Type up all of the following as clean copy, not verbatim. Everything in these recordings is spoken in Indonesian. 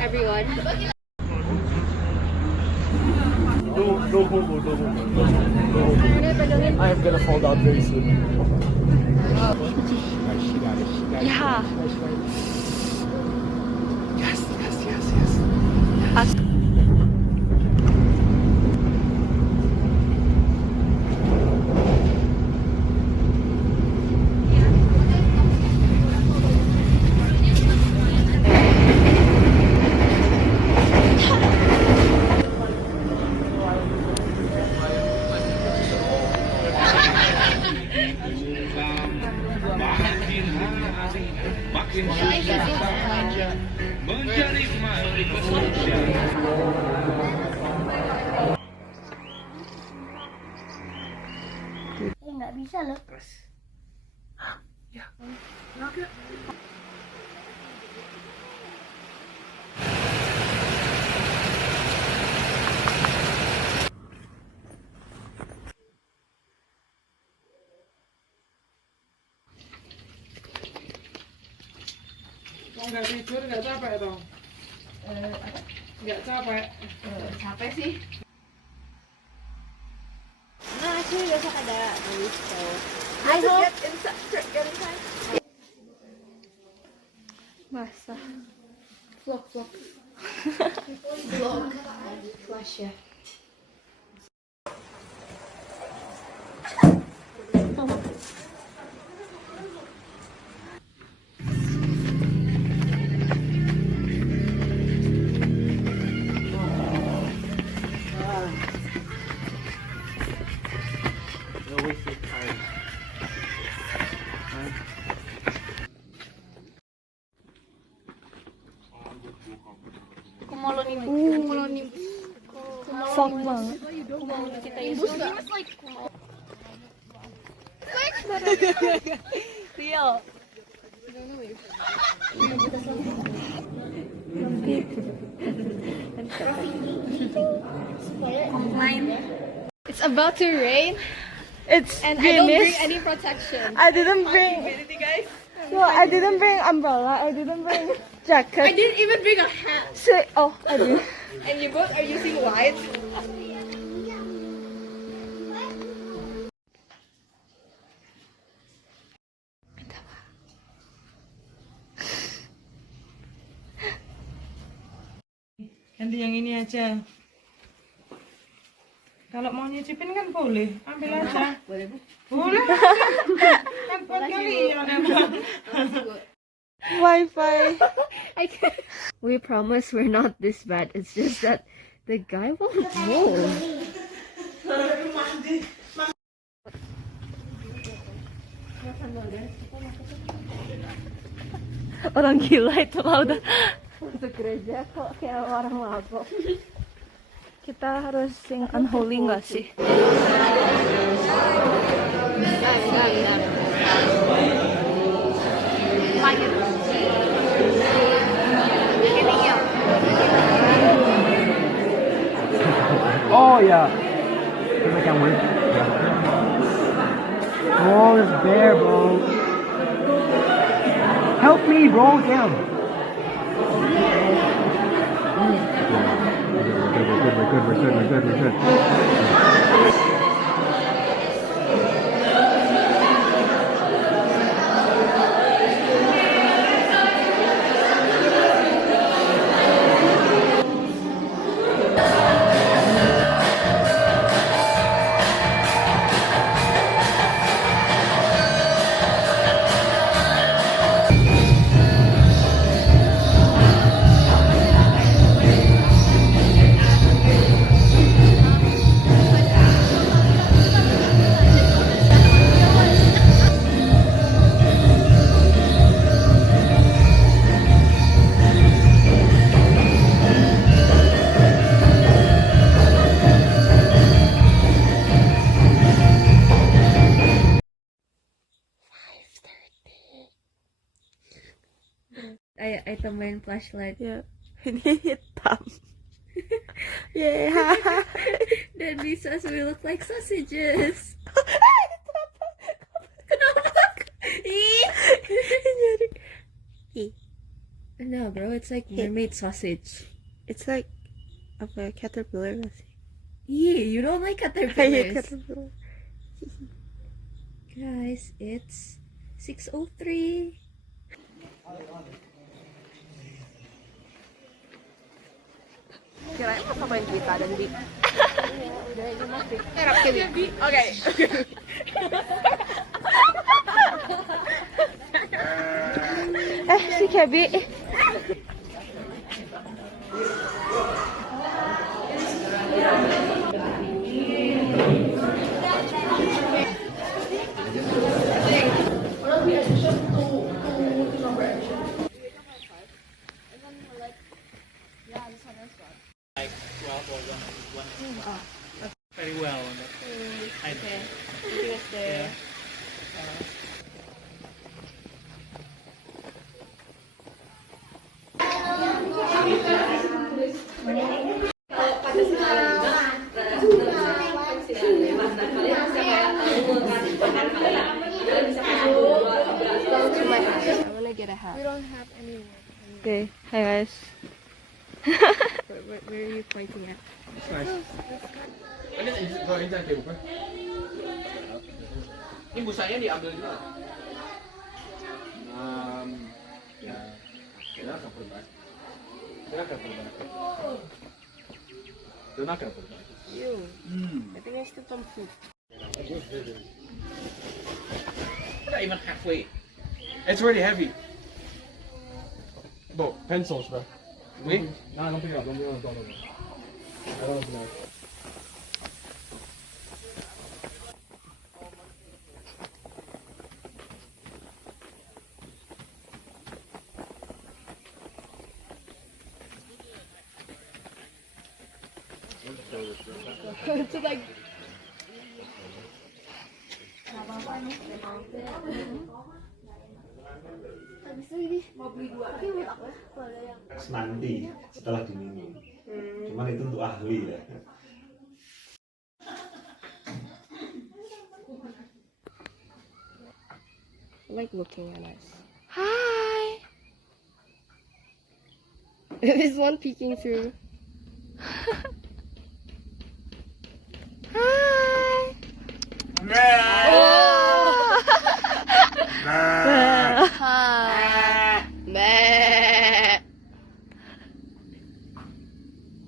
Everyone. No homo, no homo. I am gonna fall down very soon. Yeah. Yes. Nggak bisa loh. Ya. Nggak tidur, nggak capek dong? Nggak capek? Capek sih. Nah, sih besok ada show. I hope. Masa. Vlog. Vlog. Flash ya. Fuck banget. Real. It's about to rain. It's And I don't bring Guinness. any protection. I didn't bring. No, I didn't bring umbrella. I didn't bring jacket. I didn't even bring a hat. Oh, I did. And you both are using white. Ganti yang ini aja. Kalau mau nyicipin kan boleh, ambil aja. Boleh. Kan buat kalian emang. Wi-Fi. We promise we're not this bad. It's just that the guy won't move. Orang gila itu lah udah masuk gereja kok kayak orang mabok. Kita harus sing unholy nggak sih? Oh yeah. Think I can win. Oh, this bear, bro. Help me, bro. Get him. We're good. ay tambahin flashlight. Yeah. Ini hitam. Yeah. Dan Lisa's we look like sausages. No, bro, it's like mermaid sausage. It's like apa caterpillar nggak sih? You don't like I hate caterpillars. caterpillar. Guys, it's 6:03. Kirain apa main kita dan di. Oke. Si Kebi. Very well. Okay. It's there. I'm gonna get a hat. We don't have any. Okay, hi guys. Where are you pointing at? Nice. Ini jangan kayak bukan. Ini busanya diambil juga. Ya. Kena akan perubahan. Kena akan perubahan. I think I still some food. Not even halfway. It's already heavy. Bro, pencils, bro. Me? No, don't pick it up. Don't. I don't open it. It's like. Nanti setelah diminum. Cuman itu untuk ahli ya. I like looking at us. Hi. There's one peeking through. Hi.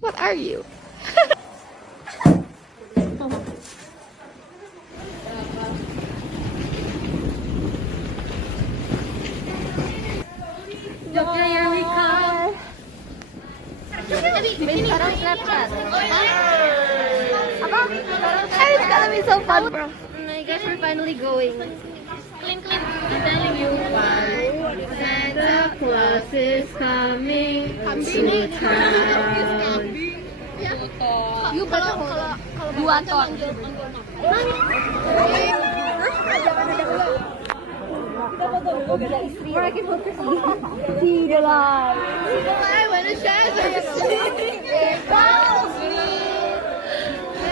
What are you? Jogja, here we come. Sekarang Snapchat. It's gonna be so fun, bro. I guess we're finally going. I'm telling you why. Santa Claus is coming to town. You kalau dua ton. See the light. When the shadows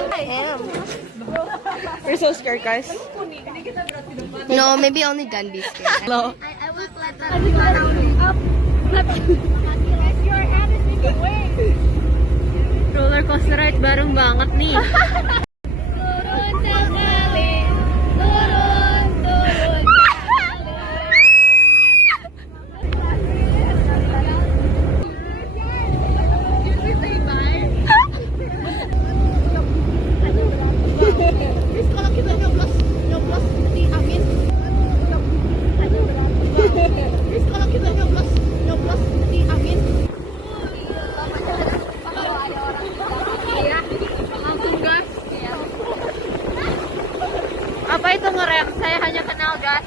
I am. We're so scared, guys. No, maybe only Dandy's scared. Hello. I will let that roller coaster ride bareng banget nih. Turun sekali, turun. Terus kalau kita nyoblos di angin, terus kalau kita nyoblos di angin, Langsung gas. Apa itu ngerem? Saya hanya kenal gas.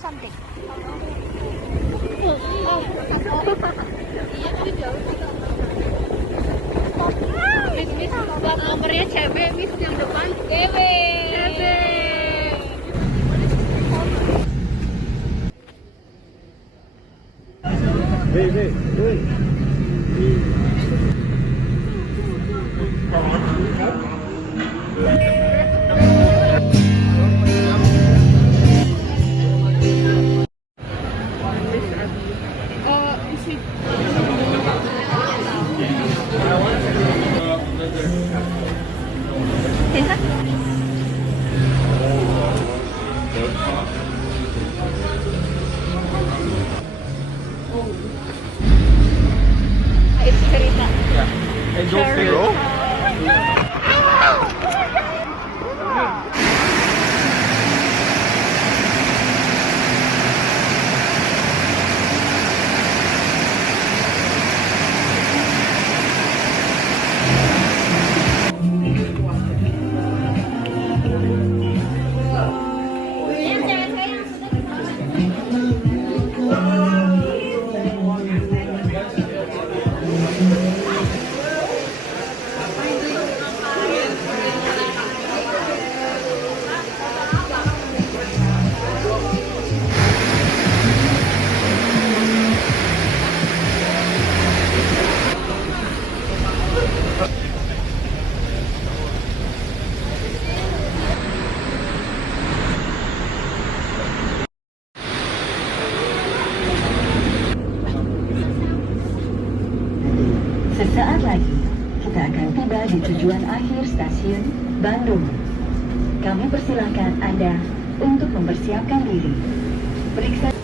Something. Wait, wait, wait. It's cerita. And don't fail. Sesaat lagi, kita akan tiba di tujuan akhir stasiun Bandung. Kami persilahkan Anda untuk mempersiapkan diri. Periksa